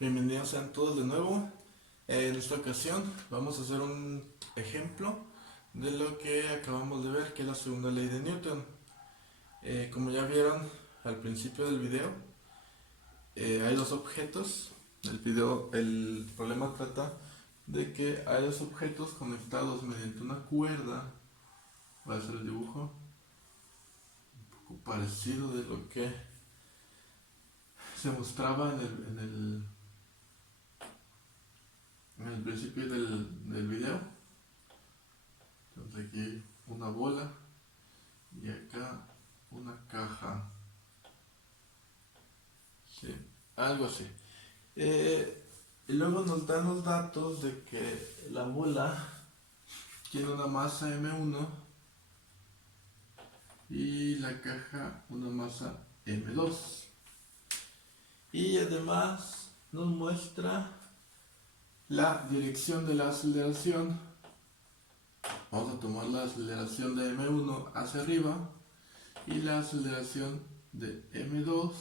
Bienvenidos sean todos de nuevo. En esta ocasión vamos a hacer un ejemplo de lo que acabamos de ver, que es la segunda ley de Newton. Como ya vieron al principio del video, hay dos objetos. El problema trata de que hay dos objetos conectados mediante una cuerda. Voy a hacer el dibujo un poco parecido de lo que se mostraba en el principio del video. Entonces aquí una bola y acá una caja. Sí, algo así. Y luego nos dan los datos de que la bola tiene una masa M1 y la caja una masa M2. Y además nos muestra la dirección de la aceleración. Vamos a tomar la aceleración de M1 hacia arriba y la aceleración de M2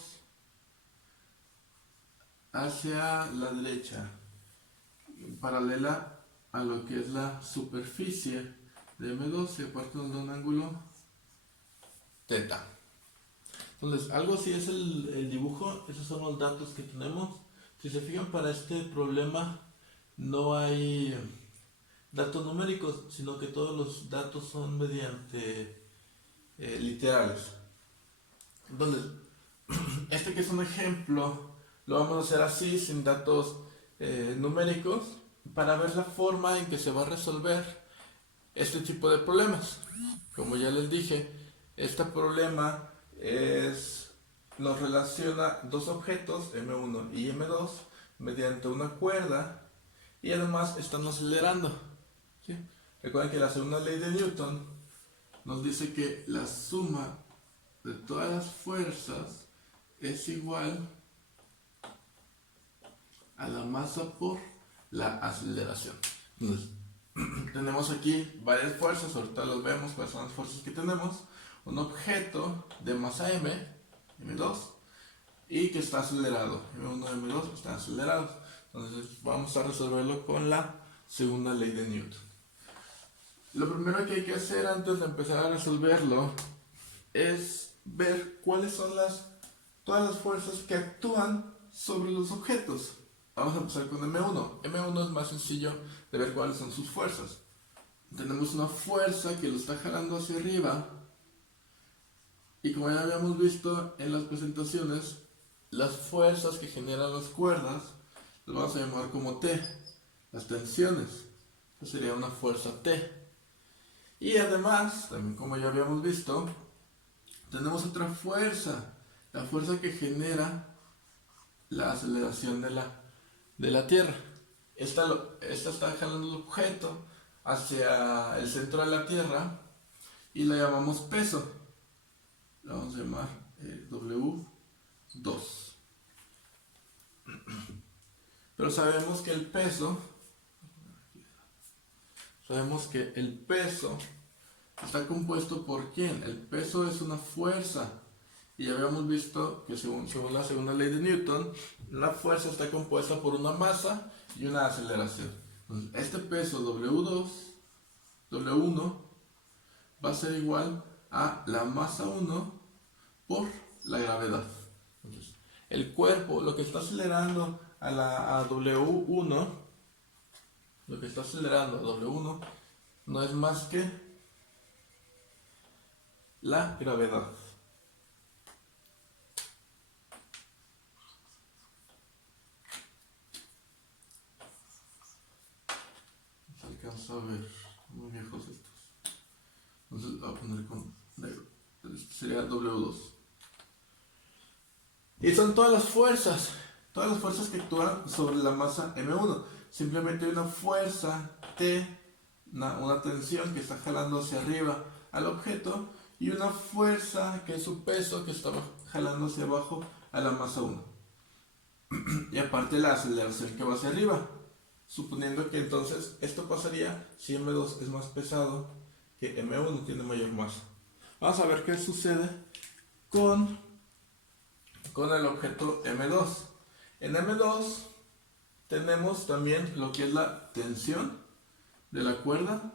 hacia la derecha, paralela a lo que es la superficie de M2, y aparte nos da un ángulo teta. Entonces, algo así es el dibujo. Esos son los datos que tenemos. Si se fijan, para este problema no hay datos numéricos, sino que todos los datos son mediante literales. Entonces, este que es un ejemplo, lo vamos a hacer así, sin datos numéricos, para ver la forma en que se va a resolver este tipo de problemas. Como ya les dije, este problema nos relaciona dos objetos, M1 y M2, mediante una cuerda, y además están acelerando. ¿Sí? Recuerden que la segunda ley de Newton nos dice que la suma de todas las fuerzas es igual a la masa por la aceleración. Entonces, tenemos aquí varias fuerzas, ahorita los vemos cuáles son las fuerzas que tenemos. Un objeto de masa M, M2, y que está acelerado, M1 y M2 están acelerados. Entonces vamos a resolverlo con la segunda ley de Newton. Lo primero que hay que hacer antes de empezar a resolverlo es ver cuáles son todas las fuerzas que actúan sobre los objetos. Vamos a empezar con M1. M1 es más sencillo de ver cuáles son sus fuerzas. Tenemos una fuerza que lo está jalando hacia arriba, y como ya habíamos visto en las presentaciones, las fuerzas que generan las cuerdas las vamos a llamar como T, las tensiones. Esta sería una fuerza T. Y además, también como ya habíamos visto, tenemos otra fuerza, la fuerza que genera la aceleración de la Tierra. Esta está jalando el objeto hacia el centro de la Tierra y la llamamos peso. La vamos a llamar W2. Pero sabemos que el peso está compuesto por ¿quién? El peso es una fuerza. Y ya habíamos visto que según la segunda ley de Newton, la fuerza está compuesta por una masa y una aceleración. Entonces, este peso W1 va a ser igual a la masa 1 por la gravedad. Entonces, el cuerpo, lo que está acelerando a W1, no es más que la gravedad. Se alcanza a ver, muy viejos estos. Entonces voy a poner con negro. Este sería W2. Y son todas las fuerzas que actúan sobre la masa M1. Simplemente hay una fuerza T, una tensión que está jalando hacia arriba al objeto, y una fuerza que es su peso que está jalando hacia abajo a la masa 1. Y aparte la aceleración que va hacia arriba. Suponiendo que entonces esto pasaría si M2 es más pesado que M1, tiene mayor masa. Vamos a ver qué sucede con el objeto M2. En M2 tenemos también lo que es la tensión de la cuerda.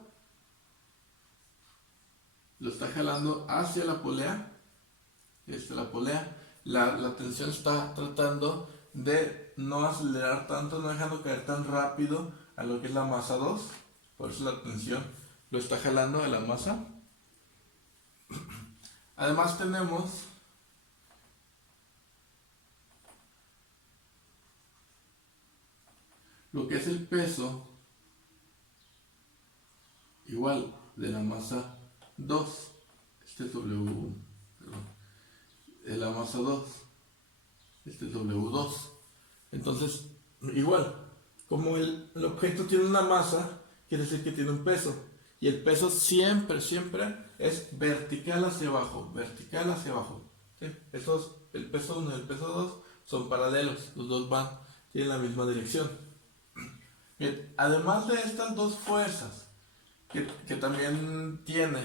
Lo está jalando hacia la polea. La polea. La tensión está tratando de no acelerar tanto, no dejando caer tan rápido a lo que es la masa 2. Por eso la tensión lo está jalando a la masa. Además tenemos lo que es el peso igual de la masa 2. Este es W1, perdón. De la masa 2. Este es W2. Entonces, igual, como el objeto tiene una masa, quiere decir que tiene un peso. Y el peso siempre es vertical hacia abajo, vertical hacia abajo. ¿Sí? El peso 1 y el peso 2 son paralelos, los dos tienen la misma dirección. Bien, además de estas dos fuerzas, que también tiene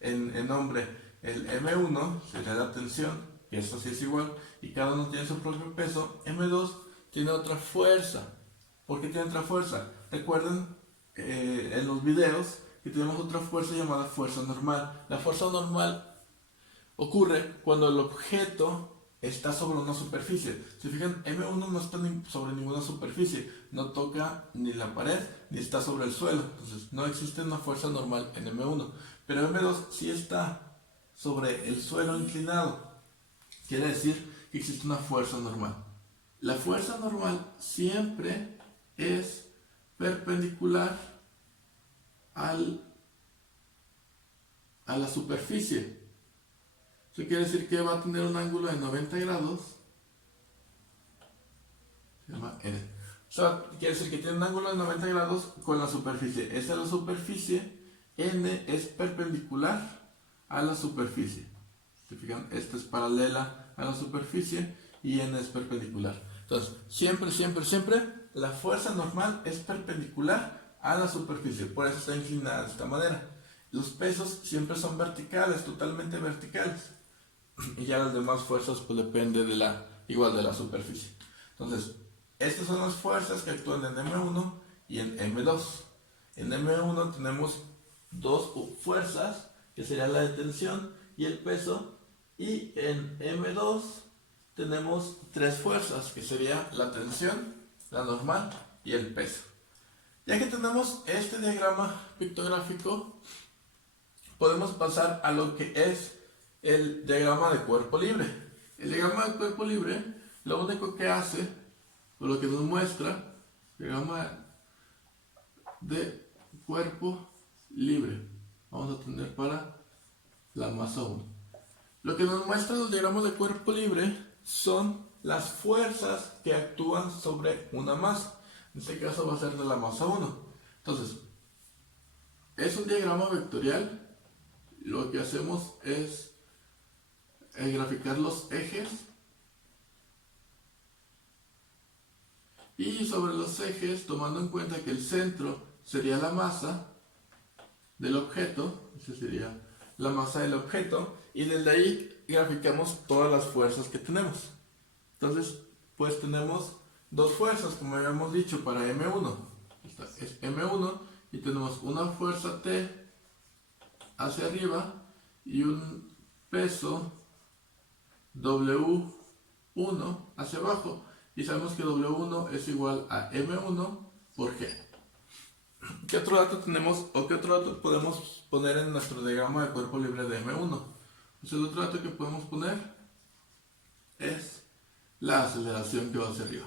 en nombre el M1, sería la tensión, que eso sí es igual, y cada uno tiene su propio peso. M2 tiene otra fuerza. ¿Por qué tiene otra fuerza? Recuerden en los videos que tenemos otra fuerza llamada fuerza normal. La fuerza normal ocurre cuando el objeto está sobre una superficie. Si fijan, M1 no está sobre ninguna superficie, no toca ni la pared ni está sobre el suelo, entonces no existe una fuerza normal en M1. Pero M2 sí está sobre el suelo inclinado, quiere decir que existe una fuerza normal. La fuerza normal siempre es perpendicular a la superficie. Eso quiere decir que va a tener un ángulo de 90 grados. Se llama N. O sea, quiere decir que tiene un ángulo de 90 grados con la superficie. Esa es la superficie. N es perpendicular a la superficie. ¿Se fijan? Esta es paralela a la superficie y N es perpendicular. Entonces, siempre la fuerza normal es perpendicular a la superficie. Por eso está inclinada de esta manera. Los pesos siempre son verticales, totalmente verticales. Y ya las demás fuerzas pues depende de la superficie. Entonces, estas son las fuerzas que actúan en M1 y en M2. En M1 tenemos dos fuerzas, que sería la de tensión y el peso. Y en M2 tenemos tres fuerzas, que sería la tensión, la normal y el peso. Ya que tenemos este diagrama pictográfico, podemos pasar a lo que es el diagrama de cuerpo libre. El diagrama de cuerpo libre lo único que hace, o lo que nos muestra, diagrama de cuerpo libre, vamos a tener para la masa 1. Lo que nos muestra los diagramas de cuerpo libre son las fuerzas que actúan sobre una masa. En este caso va a ser de la masa 1. Entonces, es un diagrama vectorial. Lo que hacemos es graficar los ejes. Y sobre los ejes, tomando en cuenta que el centro sería la masa del objeto, esa sería la masa del objeto, y desde ahí graficamos todas las fuerzas que tenemos. Entonces, pues tenemos dos fuerzas, como habíamos dicho, para M1. Esta es M1 y tenemos una fuerza T hacia arriba y un peso W1 hacia abajo. Y sabemos que W1 es igual a M1 por G. ¿Qué otro dato tenemos o qué otro dato podemos poner en nuestro diagrama de cuerpo libre de M1? Pues el otro dato que podemos poner es la aceleración que va hacia arriba.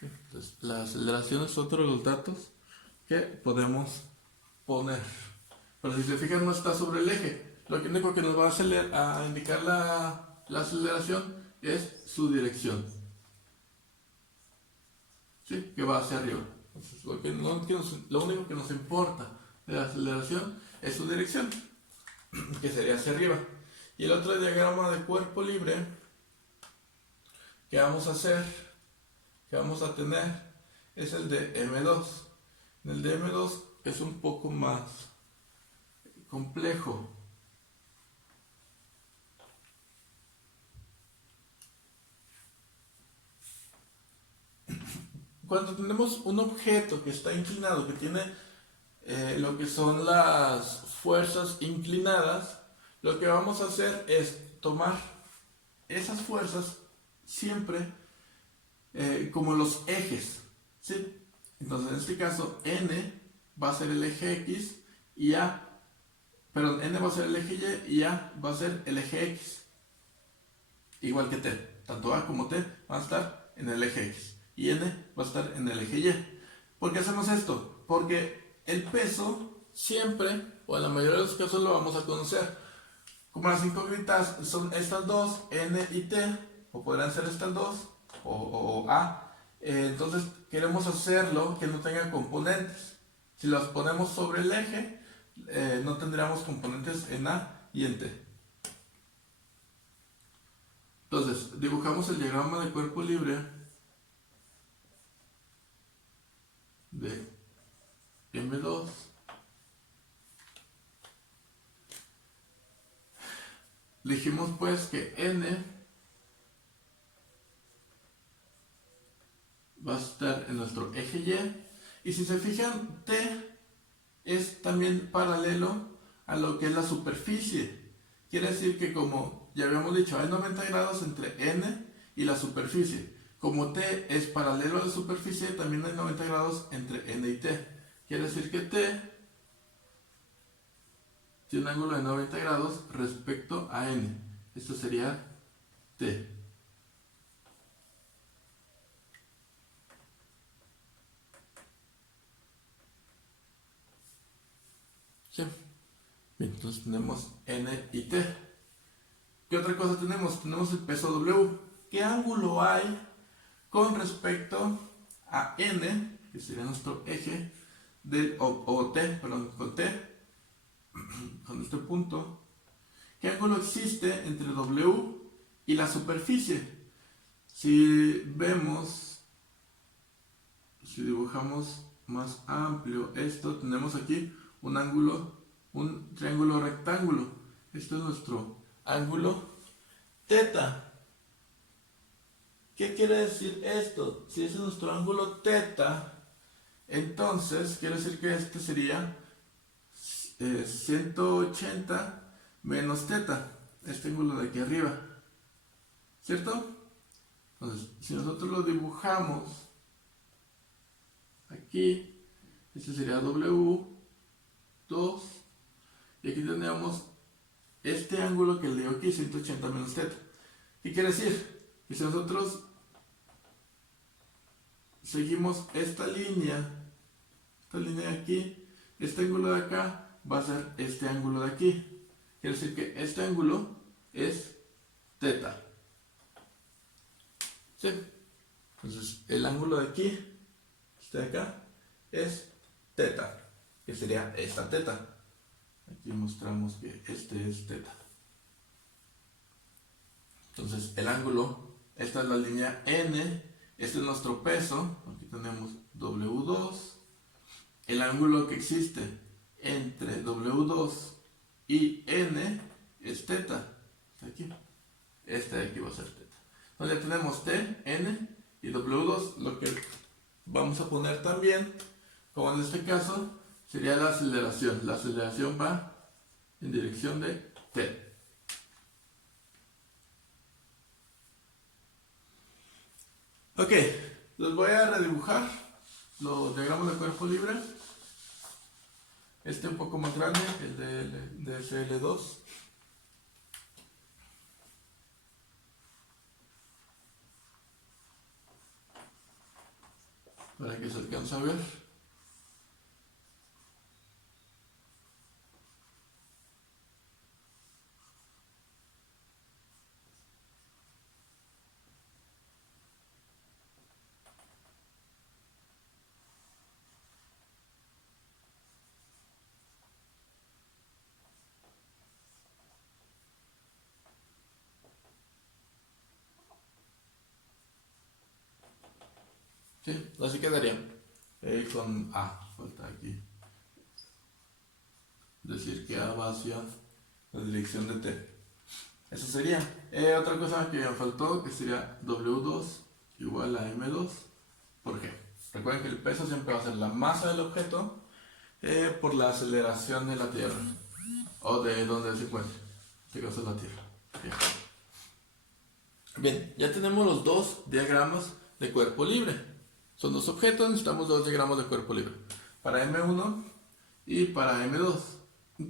Entonces, la aceleración es otro de los datos que podemos poner. Pero si se fijan, no está sobre el eje. Lo único que nos va a indicar la aceleración es su dirección. ¿Sí? Que va hacia arriba. Entonces, lo único que nos importa de la aceleración es su dirección, que sería hacia arriba. Y el otro diagrama de cuerpo libre que vamos a hacer, que vamos a tener, es el de M2. En el de M2 es un poco más complejo. cuando tenemos un objeto que está inclinado, que tiene lo que son las fuerzas inclinadas, lo que vamos a hacer es tomar esas fuerzas siempre como los ejes, ¿sí? Entonces en este caso n va a ser el eje x y n va a ser el eje y a va a ser el eje x, igual que t, tanto a como t van a estar en el eje x y n va a estar en el eje y. ¿Por qué hacemos esto? Porque el peso siempre, o en la mayoría de los casos, lo vamos a conocer. Como las incógnitas son estas dos, n y t, o podrán ser estas dos, o a, entonces queremos hacerlo que no tenga componentes. Si las ponemos sobre el eje, no tendríamos componentes en a y en t. Entonces, dibujamos el diagrama de cuerpo libre de M2. Dijimos pues que n va a estar en nuestro eje y si se fijan, t es también paralelo a lo que es la superficie. Quiere decir que, como ya habíamos dicho, hay 90 grados entre n y la superficie. Como t es paralelo a la superficie, también hay 90 grados entre n y t. Quiere decir que t tiene un ángulo de 90 grados respecto a n. Esto sería t. ¿Sí? Bien, entonces tenemos n y t. ¿Qué otra cosa tenemos? Tenemos el peso W. ¿Qué ángulo hay con respecto a n, que sería nuestro eje, o t, perdón, con t, con este punto? ¿Qué ángulo existe entre W y la superficie? Si vemos, si dibujamos más amplio esto, tenemos aquí un ángulo, un triángulo rectángulo. Este es nuestro ángulo teta. ¿Qué quiere decir esto? Si ese es nuestro ángulo teta, entonces quiere decir que este sería 180 menos teta, este ángulo de aquí arriba, ¿cierto? Entonces, si nosotros lo dibujamos aquí, este sería W2, y aquí tendríamos este ángulo que le dio aquí, 180 menos teta. ¿Qué quiere decir? Que si nosotros seguimos esta línea de aquí, este ángulo de acá va a ser este ángulo de aquí. Quiere decir que este ángulo es teta. ¿Sí? Entonces, el ángulo de aquí, este de acá, es teta, que sería esta teta. Aquí mostramos que este es teta. Entonces, el ángulo, esta es la línea n, este es nuestro peso, aquí tenemos W2. El ángulo que existe entre W2 y n es teta. Aquí. Este de aquí va a ser teta. Entonces ya tenemos t, n y W2. Lo que vamos a poner también, como en este caso, sería la aceleración. La aceleración va en dirección de t. Ok, los voy a redibujar los diagramas de cuerpo libre. Este un poco más grande, el de FL2. Para que se alcance a ver. Sí, así quedaría. Con A, falta aquí decir que A va hacia la dirección de T. Eso sería. Otra cosa que me faltó, que sería W2 igual a M2 por G. Recuerden que el peso siempre va a ser la masa del objeto por la aceleración de la Tierra, o de donde se encuentre. En este caso es la Tierra. Bien, ya tenemos los dos diagramas de cuerpo libre. Son dos objetos, necesitamos dos diagramas de cuerpo libre. Para M1 y para M2.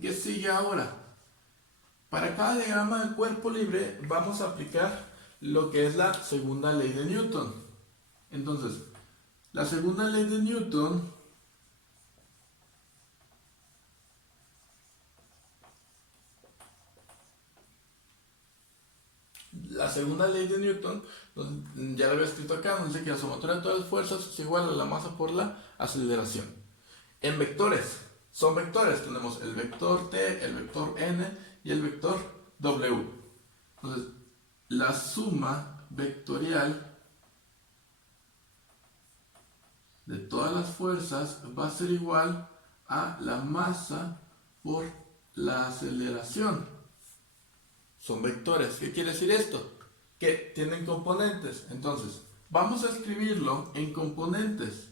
¿Qué sigue ahora? Para cada diagrama de cuerpo libre vamos a aplicar lo que es la segunda ley de Newton. Entonces, la segunda ley de Newton ya lo había escrito acá, nos dice que la sumatoria de todas las fuerzas es igual a la masa por la aceleración. En vectores, son vectores, tenemos el vector t, el vector n y el vector w. Entonces, la suma vectorial de todas las fuerzas va a ser igual a la masa por la aceleración. Son vectores. ¿Qué quiere decir esto? Que tienen componentes. Entonces, vamos a escribirlo en componentes.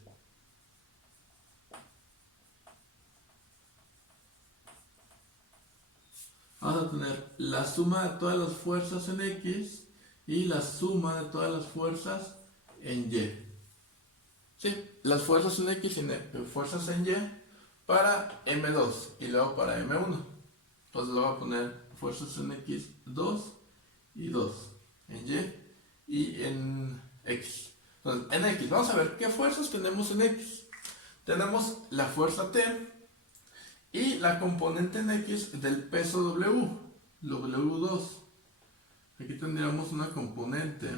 Vamos a tener la suma de todas las fuerzas en X y la suma de todas las fuerzas en Y. ¿Sí? Las fuerzas en X y fuerzas en Y para M2 y luego para M1. Entonces le voy a poner fuerzas en X 2 y 2 en Y en X. Entonces, en X, vamos a ver qué fuerzas tenemos en X. Tenemos la fuerza T y la componente en X del peso W, W2. Aquí tendríamos una componente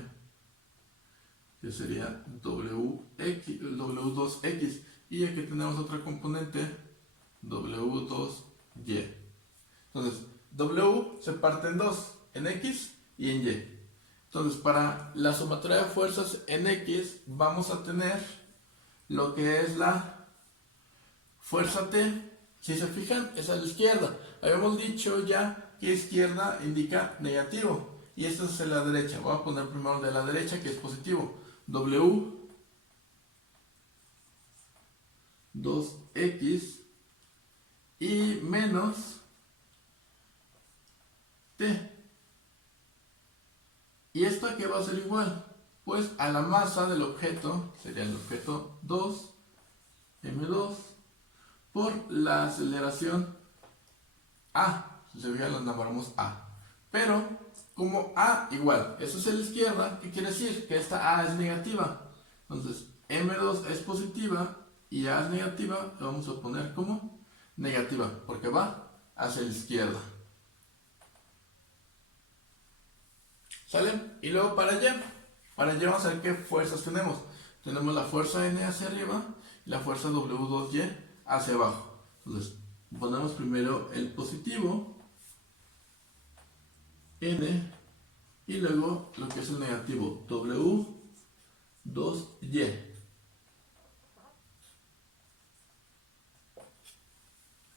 que sería W2X y aquí tenemos otra componente W2Y. Entonces, W se parte en dos, en X y en Y. Entonces, para la sumatoria de fuerzas en X vamos a tener lo que es la fuerza T. Si se fijan, es a la izquierda. Habíamos dicho ya que izquierda indica negativo y esta es a la derecha. Voy a poner primero de la derecha, que es positivo. W2X y menos T. ¿Y esto a qué va a ser igual? Pues a la masa del objeto, sería el objeto 2, M2, por la aceleración A. Si se fijan, lo nombramos A. Pero, como A igual, eso es a la izquierda, ¿qué quiere decir? Que esta A es negativa. Entonces, M2 es positiva y A es negativa, lo vamos a poner como negativa, porque va hacia la izquierda. ¿Sale? Y luego para Y vamos a ver qué fuerzas tenemos. Tenemos la fuerza N hacia arriba y la fuerza W2Y hacia abajo. Entonces, ponemos primero el positivo, N, y luego lo que es el negativo, W2Y.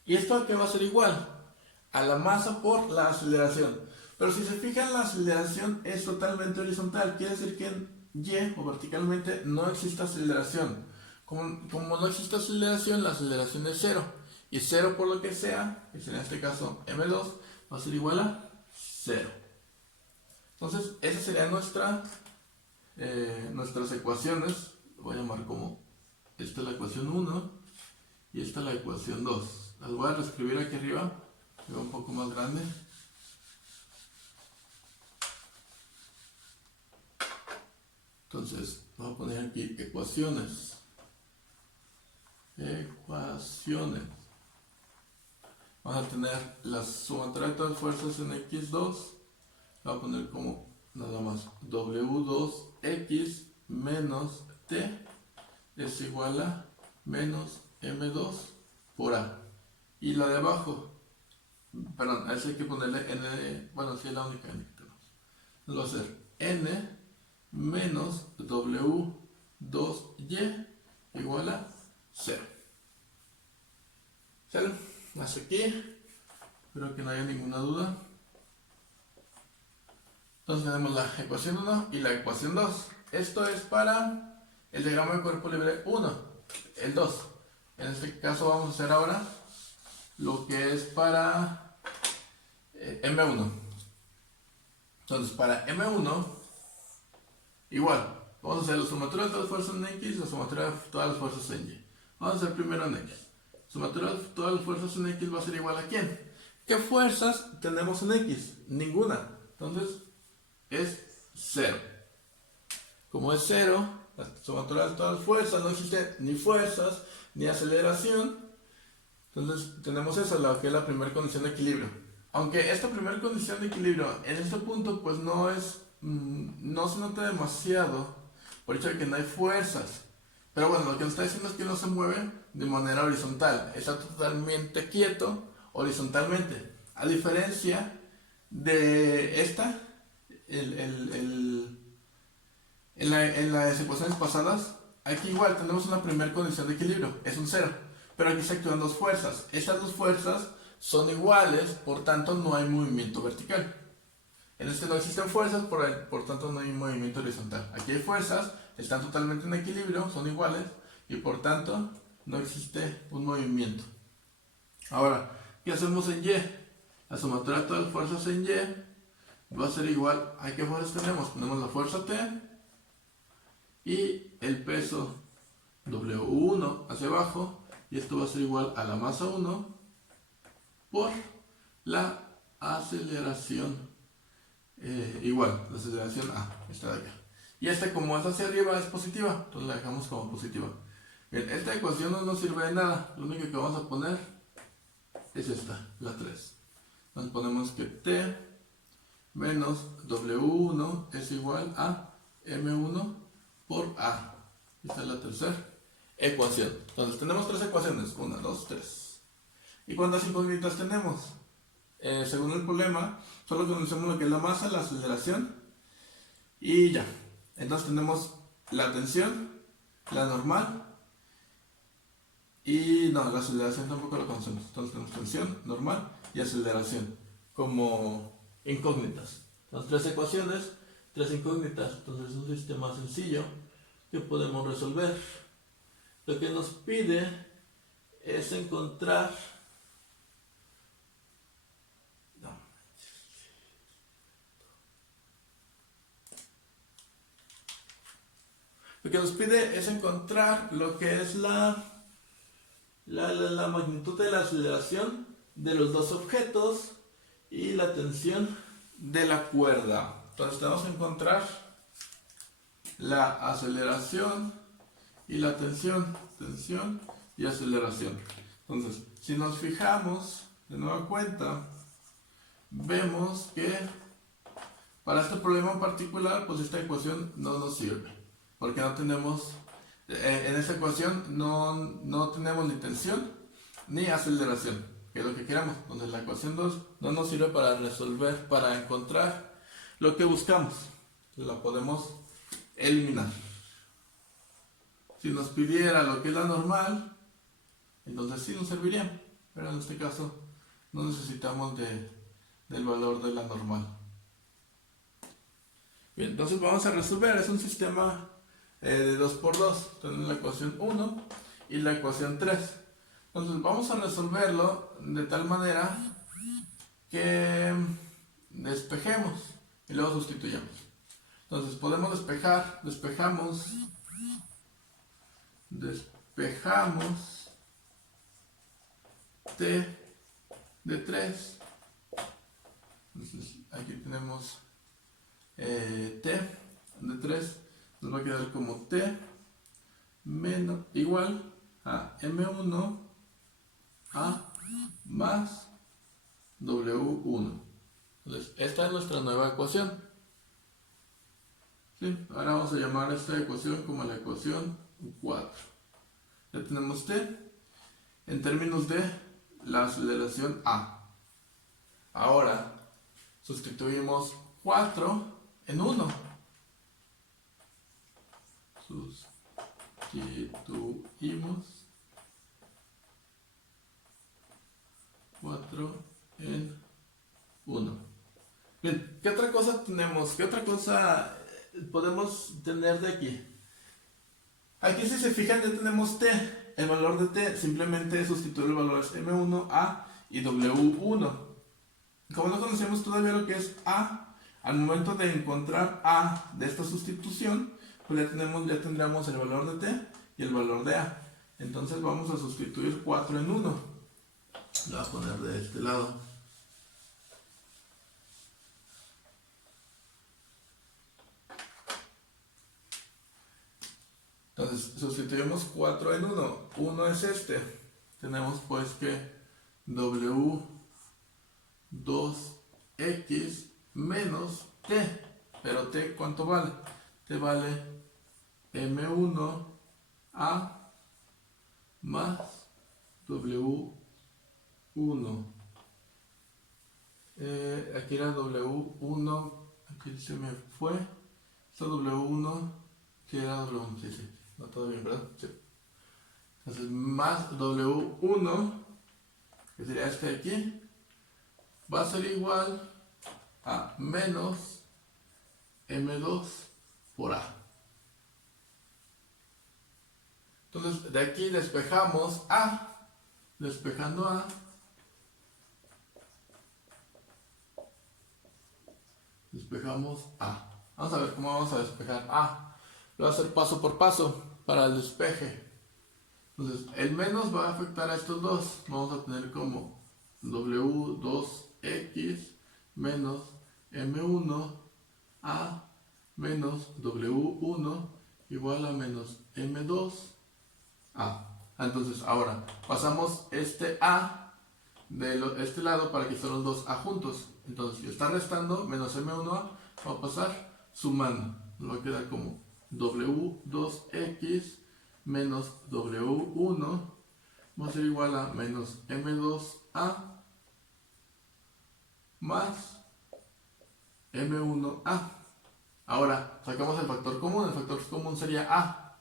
¿Y esto a qué va a ser igual? A la masa por la aceleración. Pero si se fijan, la aceleración es totalmente horizontal. Quiere decir que en Y o verticalmente no existe aceleración. Como no existe aceleración, la aceleración es 0. Y 0 por lo que sea, que en este caso M2, va a ser igual a 0. Entonces, esas serían nuestras ecuaciones. Lo voy a llamar como esta es la ecuación 1 y esta es la ecuación 2. Las voy a reescribir aquí arriba, que va un poco más grande. Entonces, vamos a poner aquí ecuaciones. Vamos a tener la sumatoria de todas las fuerzas en X2. Vamos a poner como nada más W2X menos T es igual a menos M2 por A. Y la de abajo, perdón, a esa hay que ponerle N, bueno, sí es la única N que tenemos. Va a ser N menos W2Y igual a 0. ¿Sale? Hasta aquí. Espero que no haya ninguna duda. Entonces tenemos la ecuación 1 y la ecuación 2. Esto es para el diagrama de cuerpo libre 1, el 2. En este caso vamos a hacer ahora lo que es para M1. Entonces para M1, igual, vamos a hacer la sumatoria de todas las fuerzas en X y la sumatoria de todas las fuerzas en Y. Vamos a hacer primero en X. Sumatoria de todas las fuerzas en X va a ser igual a ¿quién? ¿Qué fuerzas tenemos en X? Ninguna. Entonces es 0. Como es 0, la sumatoria de todas las fuerzas, no existe ni fuerzas ni aceleración. Entonces tenemos esa, que es la primera condición de equilibrio. Aunque esta primera condición de equilibrio en este punto pues no se nota demasiado por el hecho de que no hay fuerzas. Pero bueno, lo que nos está diciendo es que no se mueve de manera horizontal, está totalmente quieto horizontalmente. A diferencia de esta, en las ecuaciones pasadas, aquí igual tenemos una primera condición de equilibrio, es un 0. Pero aquí se actúan dos fuerzas. Estas dos fuerzas son iguales, por tanto no hay movimiento vertical. En este no existen fuerzas, por tanto no hay movimiento horizontal. Aquí hay fuerzas, están totalmente en equilibrio, son iguales, y por tanto no existe un movimiento. Ahora, ¿qué hacemos en Y? La sumatoria de todas las fuerzas en Y va a ser igual a ¿qué fuerzas tenemos? Tenemos la fuerza T y el peso W1 hacia abajo, y esto va a ser igual a la masa 1 por la aceleración, igual, la aceleración A, esta de acá. Y esta, como es hacia arriba, es positiva, entonces la dejamos como positiva. Bien, esta ecuación no nos sirve de nada, lo único que vamos a poner es esta, la 3. Entonces ponemos que T menos W1 es igual a M1 por A. Esta es la tercera ecuación. Entonces tenemos tres ecuaciones, 1, 2, 3. ¿Y cuántas incógnitas tenemos? Según el problema, solo conocemos lo que es la masa, la aceleración y ya. Entonces tenemos la tensión, la normal y no, la aceleración tampoco la conocemos. Entonces tenemos tensión, normal y aceleración como incógnitas. Entonces tres ecuaciones, tres incógnitas. Entonces es un sistema sencillo que podemos resolver. Lo que nos pide es encontrar lo que nos pide es encontrar lo que es la magnitud de la aceleración de los dos objetos y la tensión de la cuerda. Entonces tenemos que encontrar la aceleración y la tensión y aceleración. Entonces, si nos fijamos de nueva cuenta, vemos que para este problema en particular, pues esta ecuación no nos sirve, porque no tenemos, en esta ecuación no tenemos ni tensión ni aceleración, que es lo que queremos. Entonces la ecuación 2 no nos sirve para resolver, para encontrar lo que buscamos. La podemos eliminar. Si nos pidiera lo que es la normal, entonces sí nos serviría, pero en este caso no necesitamos del valor de la normal. Bien, entonces vamos a resolver. Es un sistema de 2×2. Tenemos la ecuación 1 y la ecuación 3. Entonces vamos a resolverlo de tal manera que despejemos y luego sustituyamos. Entonces podemos despejamos T de 3. Entonces aquí tenemos T de 3, nos va a quedar como T menos igual a M1 A más W1. Entonces esta es nuestra nueva ecuación. ¿Sí? Ahora vamos a llamar a esta ecuación como la ecuación 4. Ya tenemos T en términos de la aceleración A. Ahora sustituimos 4 en 1. Sustituimos 4 en 1. Bien, ¿qué otra cosa tenemos? ¿Qué otra cosa podemos tener de aquí? Aquí si se fijan ya tenemos t. El valor de t simplemente sustituye el valor es m1, a y w1. Como no conocemos todavía lo que es a, al momento de encontrar a de esta sustitución, pues ya tendríamos el valor de t y el valor de a. Entonces vamos a sustituir 4 en 1. Lo voy a poner de este lado. Entonces sustituimos 4 en 1. 1 es este. Tenemos pues que w2x menos t. Pero t, ¿cuánto vale? T vale m1a más w1. Aquí era w1, aquí se me fue. Esta w1, que era w1, sí, sí. No, todo bien, ¿verdad? Sí. Entonces, más w1, que sería este de aquí, va a ser igual a menos m2 por a. Entonces, de aquí despejamos a, despejando a, despejamos a. Vamos a ver cómo vamos a despejar a. Lo voy a hacer paso por paso para el despeje. Entonces, el menos va a afectar a estos dos. Vamos a tener como w2x menos m1a menos w1 igual a menos m2a. Entonces, ahora pasamos este a de este lado para que estén los dos a juntos. Entonces, si está restando, menos m1a va a pasar sumando. Nos va a quedar como w2x menos w1 va a ser igual a menos m2a más m1a. Ahora sacamos el factor común. El factor común sería a.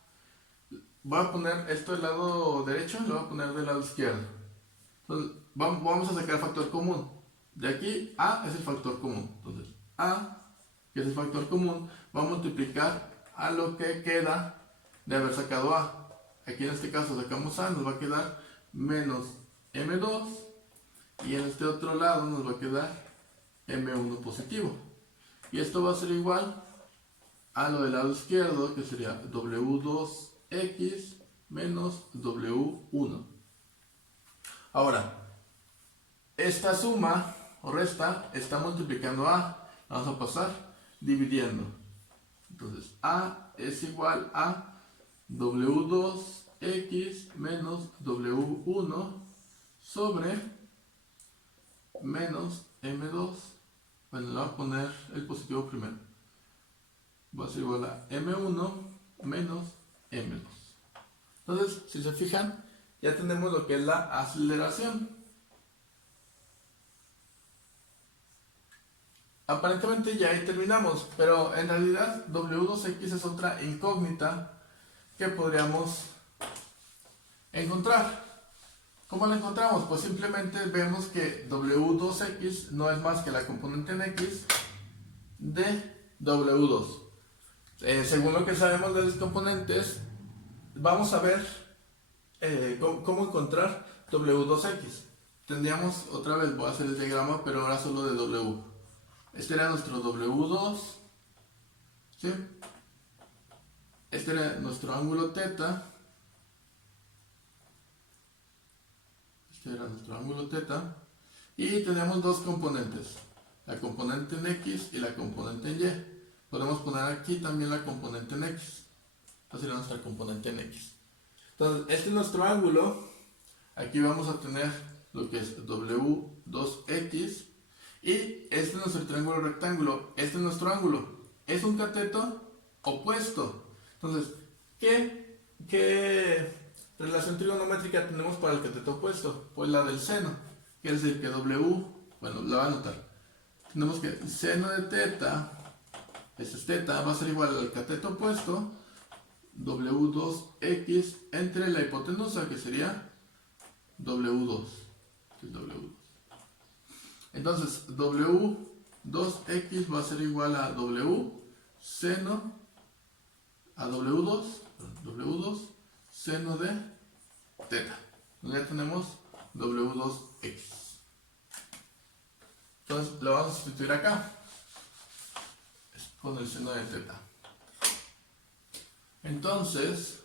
Voy a poner esto del lado derecho, lo voy a poner del lado izquierdo. Entonces vamos a sacar el factor común. De aquí a es el factor común. Entonces a, que es el factor común, va a multiplicar a lo que queda de haber sacado a. Aquí en este caso sacamos a, nos va a quedar menos m2 y en este otro lado nos va a quedar m1 positivo. Y esto va a ser igual a lo del lado izquierdo, que sería w2x menos w1. Ahora, esta suma o resta está multiplicando a. Vamos a pasar dividiendo. Entonces, a es igual a w2x menos w1 sobre menos m2. Bueno, le voy a poner el positivo primero. Va a ser igual a m1 menos m2. Entonces, si se fijan, ya tenemos lo que es la aceleración. Aparentemente ya ahí terminamos, pero en realidad w2x es otra incógnita que podríamos encontrar. ¿Cómo la encontramos? Pues simplemente vemos que w2x no es más que la componente en x de w2. Según lo que sabemos de los componentes, vamos a ver cómo encontrar w2x. Tendríamos, otra vez voy a hacer el diagrama, pero ahora solo de w. Este era nuestro w2, ¿sí? Este era nuestro ángulo θ. Este era nuestro ángulo θ. Y tenemos dos componentes, la componente en x y la componente en y. Podemos poner aquí también la componente en x. Esta sería nuestra componente en x. Entonces, este es nuestro ángulo. Aquí vamos a tener lo que es w2x. Y este es nuestro triángulo rectángulo. Este es nuestro ángulo. Es un cateto opuesto. Entonces, ¿qué relación trigonométrica tenemos para el cateto opuesto? Pues la del seno. Quiere decir que w, bueno, la voy a anotar. Tenemos que seno de θ, este es θ, va a ser igual al cateto opuesto, w2x entre la hipotenusa, que sería w2. Entonces, w2x va a ser igual a w seno a w2 W2 seno de teta. Ya tenemos W2X. Entonces lo vamos a sustituir acá con el seno de teta. Entonces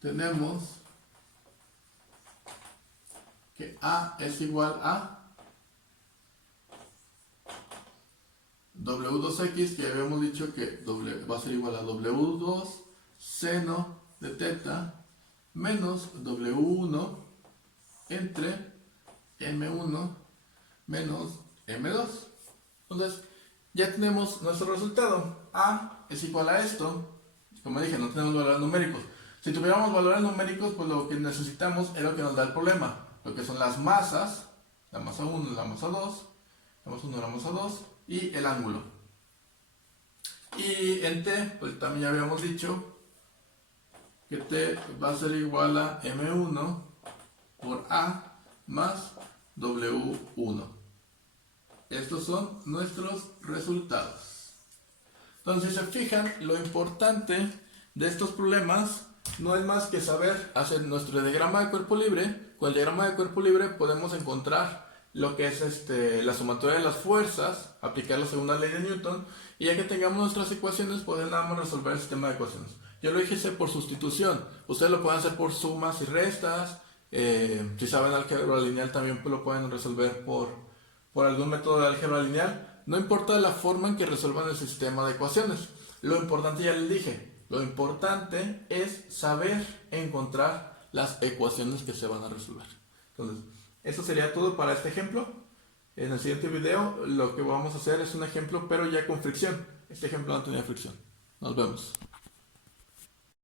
tenemos que A es igual a W2X, que habíamos dicho que va a ser igual a W2 seno de teta menos W1 entre M1 menos M2. Entonces ya tenemos nuestro resultado. A es igual a esto. Como dije, no tenemos valores numéricos. Si tuviéramos valores numéricos, pues lo que necesitamos es lo que nos da el problema, lo que son las masas, la masa 1, la masa 2, la masa 1, la masa 2 y el ángulo. Y en T, pues también ya habíamos dicho que T va a ser igual a M1 por A más W1. Estos son nuestros resultados. Entonces, si se fijan, lo importante de estos problemas no es más que saber hacer nuestro diagrama de cuerpo libre. Con el diagrama de cuerpo libre podemos encontrar lo que es la sumatoria de las fuerzas, aplicar la segunda ley de Newton, y ya que tengamos nuestras ecuaciones, podemos resolver el sistema de ecuaciones. Yo lo hice por sustitución. Ustedes lo pueden hacer por sumas y restas. Si saben álgebra lineal, también lo pueden resolver por algún método de álgebra lineal. No importa la forma en que resuelvan el sistema de ecuaciones. Lo importante, ya les dije, lo importante es saber encontrar las ecuaciones que se van a resolver. Entonces, eso sería todo para este ejemplo. En el siguiente video lo que vamos a hacer es un ejemplo, pero ya con fricción. Este ejemplo no tenía fricción. Nos vemos.